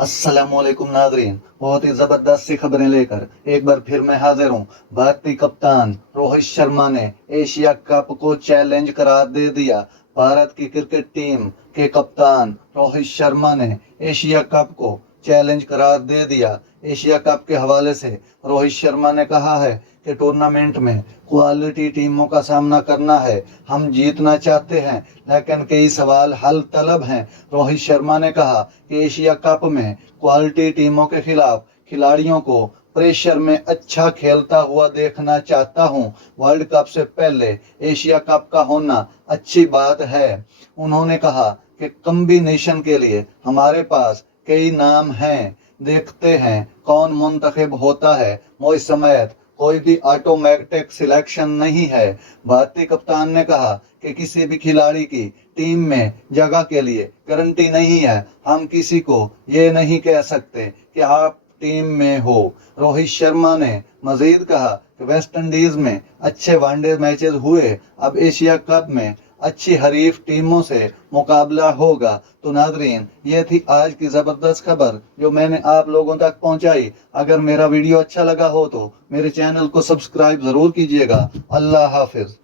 अस्सलाम वालेकुम नादरीन, बहुत ही जबरदस्त सी खबरें लेकर एक बार फिर मैं हाजिर हूँ। भारतीय कप्तान रोहित शर्मा ने एशिया कप को चैलेंज करार दे दिया। भारत की क्रिकेट टीम के कप्तान रोहित शर्मा ने एशिया कप को चैलेंज करार दे दिया। एशिया कप के हवाले से रोहित शर्मा ने कहा है कि टूर्नामेंट में क्वालिटी टीमों का सामना करना है। हम जीतना चाहते हैं लेकिन कई सवाल हल तलब हैं। रोहित शर्मा ने कहा कि एशिया कप में क्वालिटी टीमों के खिलाफ खिलाड़ियों को प्रेशर में अच्छा खेलता हुआ देखना चाहता हूं। वर्ल्ड कप से पहले एशिया कप का होना अच्छी बात है। उन्होंने कहा कि कॉम्बिनेशन के लिए हमारे पास कई नाम हैं, देखते हैं कौन मुंतखब होता है। मोइस समेत कोई भी ऑटोमेटिक सिलेक्शन नहीं है। भारतीय कप्तान ने कहा कि किसी भी खिलाड़ी की टीम में जगह के लिए गारंटी नहीं है। हम किसी को ये नहीं कह सकते कि आप टीम में हो। रोहित शर्मा ने मजीद कहा कि वेस्ट इंडीज में अच्छे वनडे मैचेस हुए, अब एशिया कप में अच्छी हरीफ टीमों से मुकाबला होगा। तो नाजरीन, ये थी आज की ज़बरदस्त खबर जो मैंने आप लोगों तक पहुंचाई। अगर मेरा वीडियो अच्छा लगा हो तो मेरे चैनल को सब्सक्राइब ज़रूर कीजिएगा। अल्लाह हाफिज़।